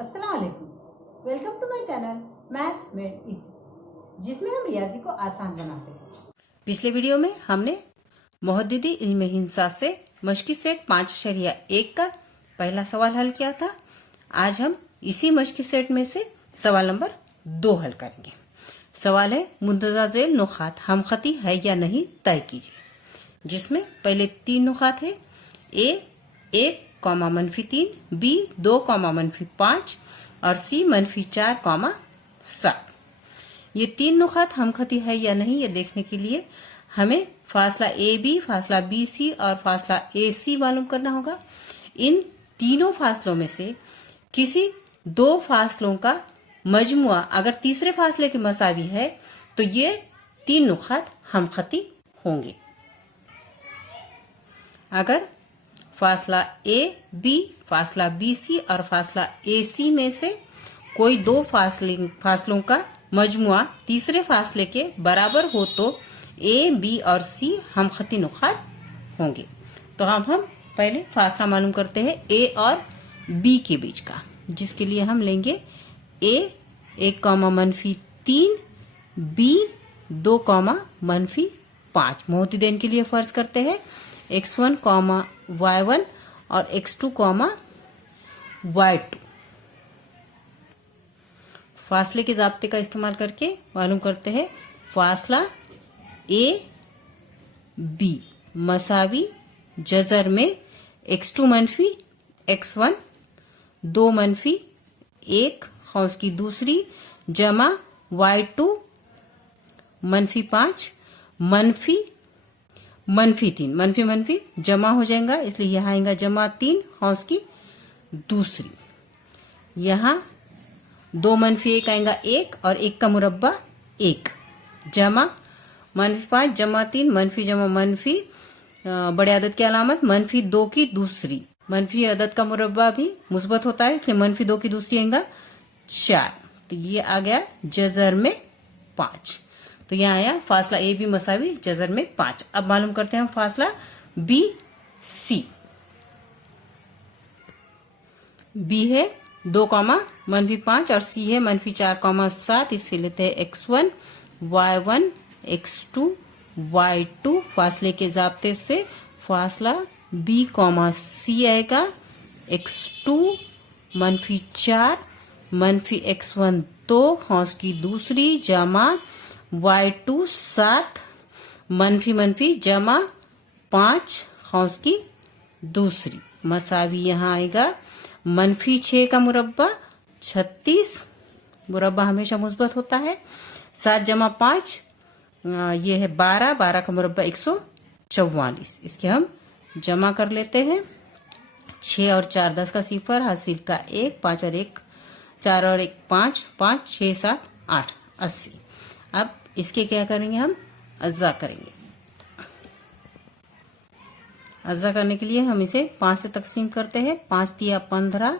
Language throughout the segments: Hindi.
अस्सलाम वालेकुम। Welcome to my channel maths made easy, जिसमें हम रियाजी को आसान बनाते हैं। पिछले वीडियो में हमने मोहद्दिदी इल्म हिंसा से मश्की सेट 5.1 का पहला सवाल हल किया था। आज हम इसी मश्की सेट में से सवाल नंबर 2 हल करेंगे। सवाल है मुंतज़ा ज़ेल नुकात हमखती है या नहीं तय कीजिए, जिसमें पहले 3 नुकात है। ए 1, -3, बी 2, -5 और सी -4, 7। ये 3 नुकात हमखती है या नहीं ये देखने के लिए हमें फासला ए बी, फासला बी सी और फासला ए सी मालूम करना होगा। इन तीनों फासलों में से किसी 2 फासलों का मजमुआ अगर तीसरे फासले के मसावी है तो ये 3 नुकात हमखती होंगे। अगर फासला ए बी, फासला बी सी और फासला ए सी में से कोई 2 फासलों का मजमुआ तीसरे फासले के बराबर हो तो ए बी और सी हमखती नुकात होंगे। तो हम पहले फासला मालूम करते हैं ए और बी के बीच का, जिसके लिए हम लेंगे ए 1, -3, बी 2, -5। मोहद्दिदैन के लिए फर्ज करते हैं x1, y1 और x2, y2। फासले के जाब्ते का इस्तेमाल करके मालूम करते हैं फासला ए बी मसावी जजर में x2 मनफी x1 2-1 खौस की दूसरी जमा y2 -5 -3 मनफी जमा हो जाएगा, इसलिए यहाँ आएगा जमा 3 खौस की दूसरी। यहाँ 2-1 आएगा 1 और 1 का मुरब्बा 1 जमा -5 जमा 3 मनफी जमा मनफी बड़े अदद की अलामत -2 की दूसरी। मनफी अदद का मुरब्बा भी मुस्बत होता है, इसलिए -2 की दूसरी आएगा 4। तो ये आ गया जजर में 5। तो यहाँ आया फासला ए बी मसावी जजर में 5। अब मालूम करते हैं हम फासला बी सी। बी है 2, -5 और सी है -4, 7। इससे लेते हैं x1 y1 x2 y2। फासले के जाब्ते से फासला बी सी आएगा x2 -4 -x1 2 खौस की दूसरी जमा y2 7 मनफी जमा 5 खौस की दूसरी मसावी। यहाँ आएगा -6 का मुरब्बा 36। मुरब्बा हमेशा मुस्बत होता है। 7 जमा 5 ये है 12 का मुरब्बा 144। इसके हम जमा कर लेते हैं। 6 और 4 10 का सिफर, हासिल का 1, 5 और 1 4 और 1 5, 5 6 7 8 80। अब इसके क्या करेंगे, हम अज्जा करेंगे। अज्जा करने के लिए हम इसे 5 से तकसीम करते हैं। 5 तिया 15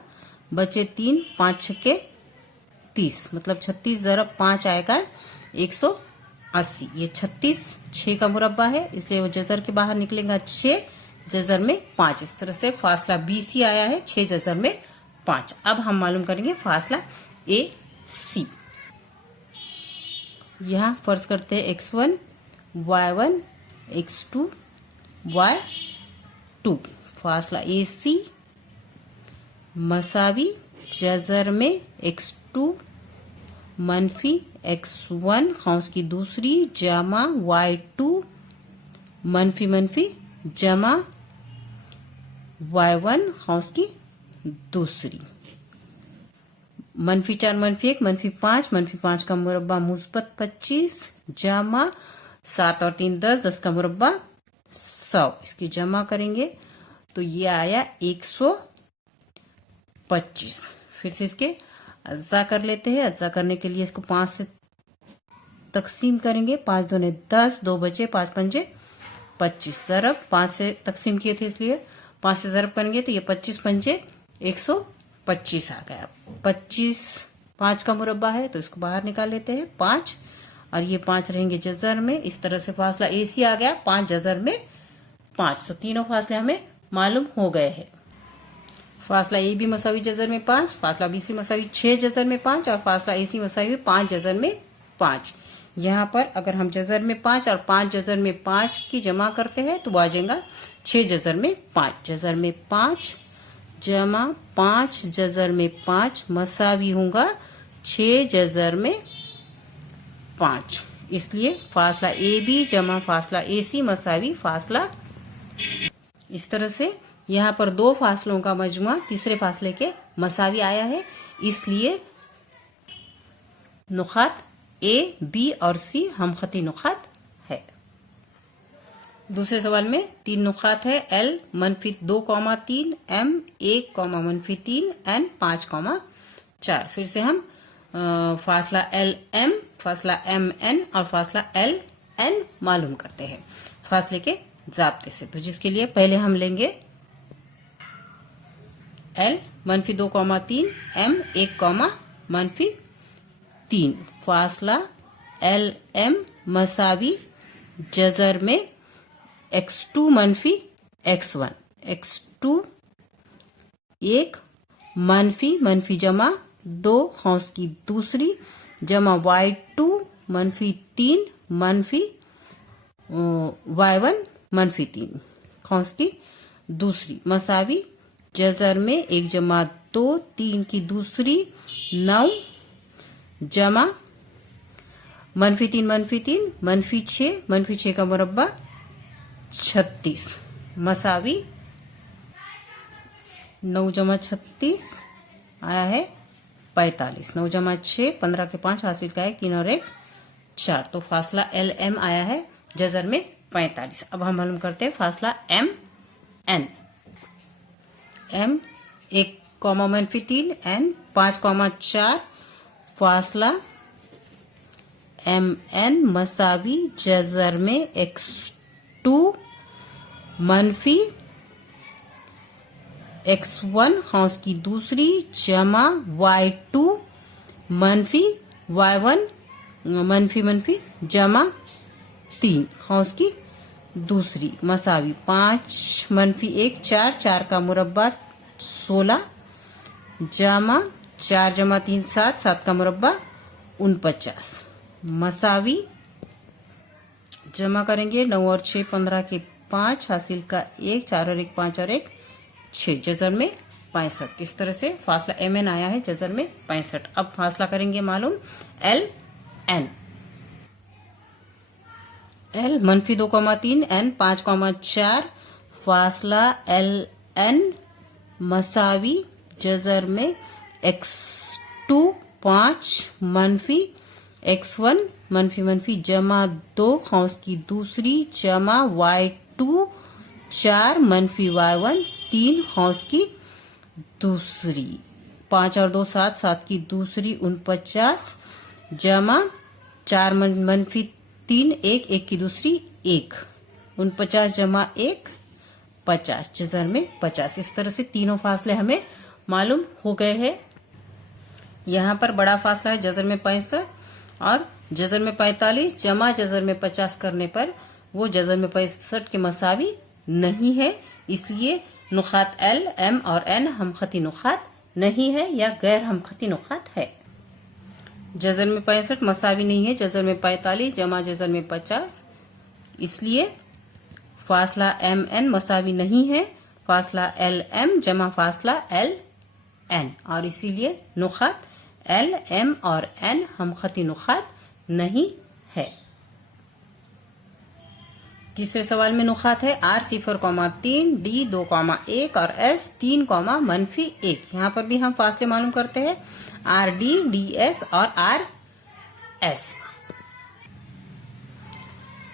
बचे 3, 5 छक्के 30, मतलब 36 ज़रब 5 आएगा 180। ये 36 6 का मुरब्बा है, इसलिए वो जजर के बाहर निकलेगा 6 जजर में 5। इस तरह से फासला बी सी आया है 6 जजर में 5। अब हम मालूम करेंगे फासला ए सी। यहाँ फर्ज करते हैं x1 y1 x2 y2। फासला ए सी मसावी जजर में x2 -x1 खौस की दूसरी जमा y2 मनफी जमा y1 खौस की दूसरी। -4 -1 -5 का मुरब्बा मुस्बत 25 जमा 7 और 3 10 10 का मुरब्बा 100। इसकी जमा करेंगे तो ये आया 125। फिर से इसके अज्जा कर लेते हैं। अज्जा करने के लिए इसको 5 से तकसीम करेंगे। 5 दूने 10, 2 बचे 5 पंजे 25। ज़रब 5 से तकसीम किए थे, इसलिए 5 से ज़रब करेंगे तो ये 25 पंजे 125 आ गया। 25 5 का मुरब्बा है तो इसको बाहर निकाल लेते हैं 5, और ये 5 रहेंगे जजर में। इस तरह से फासला ए सी आ गया 5 जजर में 5। तो तीनों फासले हमें मालूम हो गए हैं। फासला ए बी मसावी जजर में 5, फासला बी सी मसावी 6 जजर में 5 और फासला ए सी मसावी 5 जजर में 5। यहाँ पर अगर हम जजर में 5 और 5 जजर में 5 की जमा करते हैं तो वो आ जाएगा 6 जजर में 5। जजर में 5 जमा 5 जजर में 5 मसावी होगा 6 जजर में 5। इसलिए फासला ए बी जमा फासला ए सी मसावी फासला। इस तरह से यहाँ पर दो फासलों का मजमुआ तीसरे फासले के मसावी आया है, इसलिए नुकात ए बी और सी हमखती नुकात है। दूसरे सवाल में 3 नुकात है, L -2,3, M 1,-3, N 5,4। फिर से हम फासला L M, फासला M N और फासला L N मालूम करते हैं फासले के जाब्ते से। तो जिसके लिए पहले हम लेंगे L -2,3, M 1,-3। फासला L M मसावी जजर में x2 - x1, x2 1 मनफी जमा 2 खौस की दूसरी जमा y2 -3 मनफी y1 -3 खौस की दूसरी मसावी जजर में 1 जमा 2 3 की दूसरी 9 जमा -3 -6 का मुरब्बा 36 मसावी 9 जमा 36 आया है 45। 9 जमा 6 15 के 5 हासिल का 1 3 और 1 4। तो फासला एल एम आया है जजर में 45। अब हम मालूम करते हैं फासला एम एन। M 1,-3 N 5,4। फासला एम एन मसावी जजर में x2 -x1 खौस की दूसरी जमा y2 y1 जमा 3 खौस की दूसरी मसावी 5 -1 4 4 का मुरब्बा 16 जमा 4 जमा 3 7 7 का मुरब्बा 49 मसावी जमा करेंगे 9 और 6 15 के 5 हासिल का 1 4 और 1 5 और 1 6 जजर में 65। इस तरह से फासला एम एन आया है जजर में 65। अब फासला करेंगे मालूम एल एन। L -2,3 N 5,4। फासला एल एन मसावी जजर में x2 5 -x1 जमा 2 खौस की दूसरी जमा y2 4 y1 3 खौस की दूसरी 5 और 2 7 7 की दूसरी 49 जमा 4 -3 1 1 की दूसरी 1 49 जमा 1 50 जजर में 50। इस तरह से तीनों फासले हमें मालूम हो गए हैं। यहाँ पर बड़ा फासला है जजर में 65 और जजर में 45 जमा जजर में 50 करने पर वो जजर में 65 के मसावी नहीं है, इसलिए नुकात एल एम और एन हमखती नुकात नहीं है या गैर हमखती नुकात है। जजर में 65 मसावी नहीं है जजर में 45 जमा जजर में 50, इसलिए फासला एम एन मसावी नहीं है फासला एल एम जमा फासला एल एन, और इसीलिए नुकात एल एम और एन हमखती नुकात नहीं है। तीसरे सवाल में नुकात है R 0,3, D 2,1 और S 3,-1। यहाँ पर भी हम फासले मालूम करते हैं R D, D S और R S।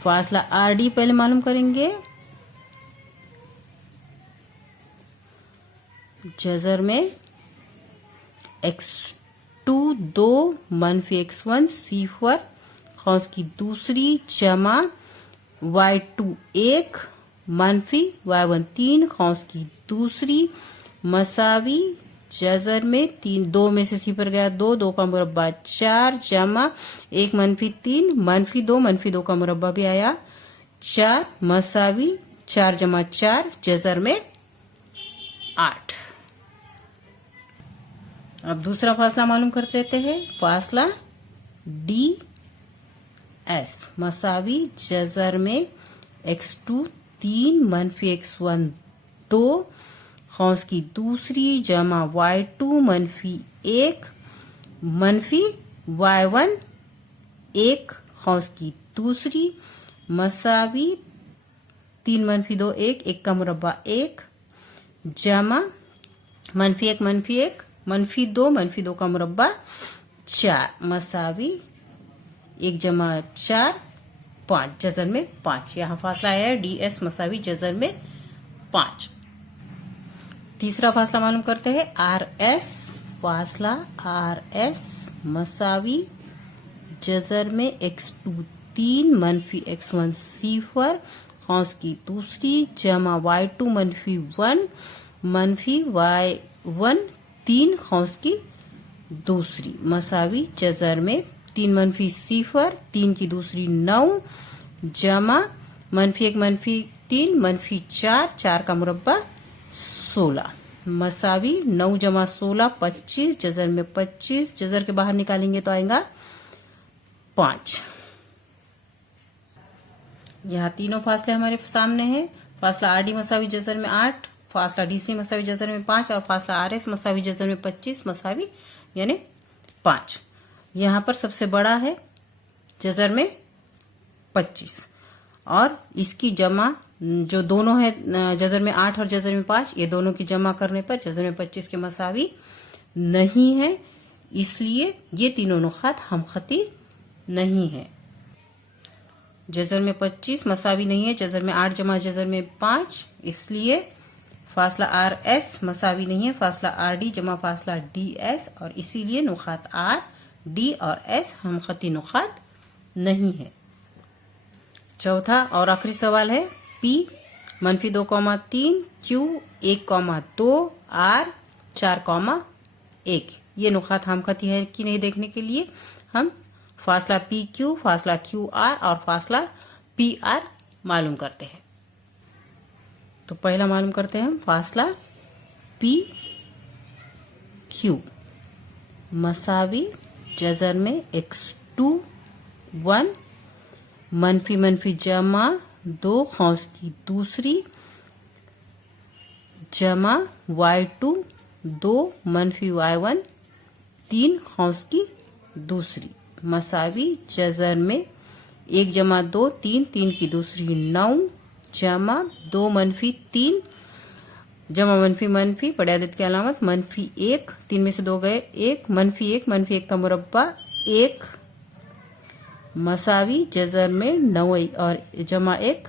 फासला R D पहले मालूम करेंगे। जजर में x2 2 -x1 C4 खौस की दूसरी जमा y2 1 y1 3 खौस की दूसरी मसावी जजर में 3 2 में से सिफर गया 2 2 का मुरब्बा 4 जमा 1 -3 -2 -2 का मुरब्बा भी आया 4 मसावी 4 जमा 4 जजर में 8। अब दूसरा फासला मालूम कर लेते हैं। फासला डी एस मसावी जजर में x2 3 मनफी x1 2 खौस की दूसरी जमा y2 मनफी 1 मनफी y1 1 खौस की दूसरी मसावी 3 मनफी 2 1 का मुरब्बा 1 जमा मनफी 1 मनफी 2 का मुरब्बा 4 मसावी 1 जमा 4 5 जजर में 5। यहाँ फासला आया है ds मसावी जजर में 5। तीसरा फासला मालूम करते हैं rs फासला rs मसावी जजर में x2 3 मनफी x1 0 खौस की दूसरी जमा y2 मनफी 1 मनफी y1 3 खौस की दूसरी मसावी जजर में 3 मनफी 0 3 की दूसरी 9 जमा मनफी 1 मनफी 3 मनफी 4 4 का मुरब्बा 16 मसावी 9 जमा 16 25 जजर में 25 जजर के बाहर निकालेंगे तो आएगा 5। यहाँ तीनों फासले हमारे सामने हैं। फासला आर डी मसावी जजर में 8 फासला डीसी मसावी जजर में 5 और फासला आर एस मसावी जजर में 25 मसावी यानी 5। यहाँ पर सबसे बड़ा है जजर में 25 और इसकी जमा जो दोनों है जजर में 8 और जजर में 5 ये दोनों की जमा करने पर जजर में 25 के मसावी नहीं है, इसलिए ये तीनों नुकात हमखती नहीं है। जजर में 25 मसावी नहीं है, जजर में 8 जमा जजर में 5, इसलिए फासला आर एस मसावी नहीं है, फासला आर डी जमा फासला डी एस और इसीलिए नुकात आर डी और एस हमखती नुकात नहीं है। चौथा और आखिरी सवाल है P मनफी 2,3 Q 1,2 R 4,1 ये नुकात हमखती है कि नहीं देखने के लिए हम फासला PQ फासला QR और फासला PR मालूम करते हैं। तो पहला मालूम करते हैं हम फासला PQ मसावी जजर में x2 1 मनफी मनफी जमा 2 खौस की दूसरी जमा y2 2 मनफी y1 3 खौस की दूसरी मसावी जजर में 1 जमा 2 3 की दूसरी 9 जमा 2 मनफी 3 जमा मनफी मनफी बड़े आदत की अलामत मनफी 1 3 में से 2 गए 1 मनफी 1 का मुरब्बा 1 मसावी जजर में 9 और जमा 1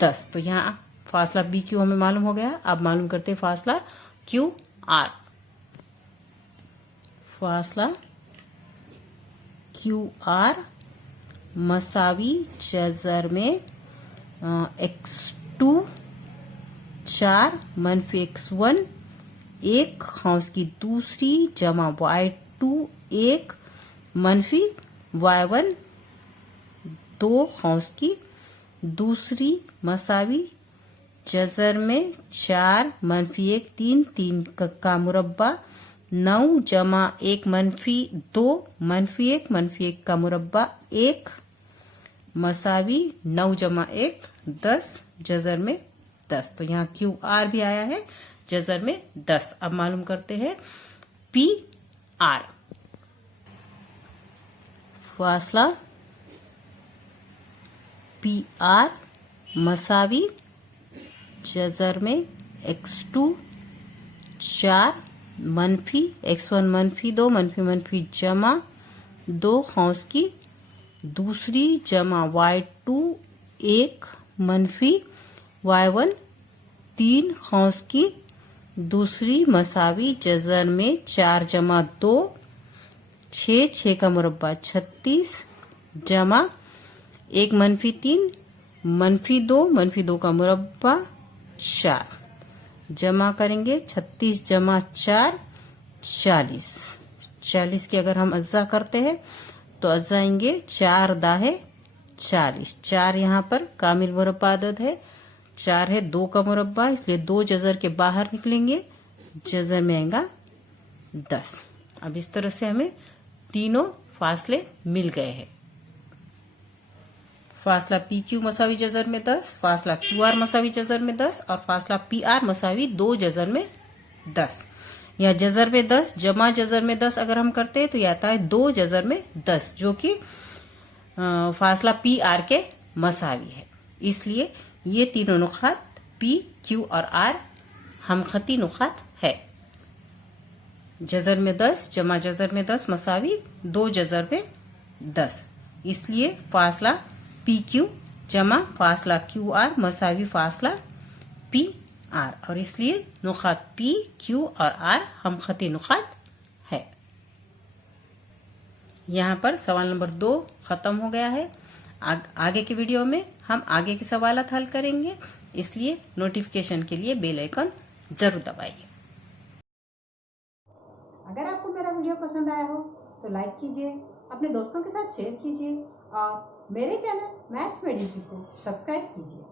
10। तो यहाँ फासला बी क्यू हमें मालूम हो गया। अब मालूम करते हैं फासला क्यू आर। फासला क्यू आर मसावी जजर में x2 4 मनफी x1 1 खौस की दूसरी जमा y2 1 मनफी y1 2 खौस की दूसरी मसावी जजर में 4 मनफी 1 3 का मुरब्बा 9 जमा 1 मनफी 2 मनफी 1 का मुरब्बा 1 मसावी 9 जमा 1 10 जजर में 10। तो यहाँ क्यू आर भी आया है जजर में 10। अब मालूम करते हैं पी आर। फासला पी आर मसावी जजर में x2 4 मनफी x1 मनफी 2 मनफी जमा 2 खौस की दूसरी जमा y2 1 मनफी y1 3 खौस की दूसरी मसावी जजर में 4 जमा 2 6 का मुरब्बा 36 जमा 1 मनफी 3 मनफी 2 का मुरब्बा 4 जमा करेंगे 36 जमा 4 40। 40 की अगर हम अज्जा करते हैं तो अज्जाएंगे 4 दाहे 40। 4 यहाँ पर कामिल मुरब्बा आदद है, 4 है 2 का मुरब्बा, इसलिए 2 जजर के बाहर निकलेंगे, जजर में आएगा 10। अब इस तरह से हमें तीनों फासले मिल गए हैं। फासला पी क्यू मसावी जजर में 10, फासला क्यू आर मसावी जजर में 10 और फासला पी आर मसावी 2 जजर में 10। या जजर में 10 जमा जजर में 10 अगर हम करते हैं तो यह आता है 2 जजर में 10, जो कि फासला पी आर के मसावी है। इसलिए ये तीनों नुकात पी क्यू और आर हमखती नुकात है। जजर में 10 जमा जजर में 10 मसावी 2 जजर में 10। इसलिए फासला पी क्यू जमा फासला क्यू आर मसावी फासला पी आर, और इसलिए नुकात पी क्यू और आर हमखती नुकात है। यहाँ पर सवाल नंबर 2 खत्म हो गया है। आगे के वीडियो में हम आगे के सवाल हल करेंगे, इसलिए नोटिफिकेशन के लिए बेल आइकन जरूर दबाइए। अगर आपको मेरा वीडियो पसंद आया हो तो लाइक कीजिए, अपने दोस्तों के साथ शेयर कीजिए और मेरे चैनल मैथ्स मेड इजी को सब्सक्राइब कीजिए।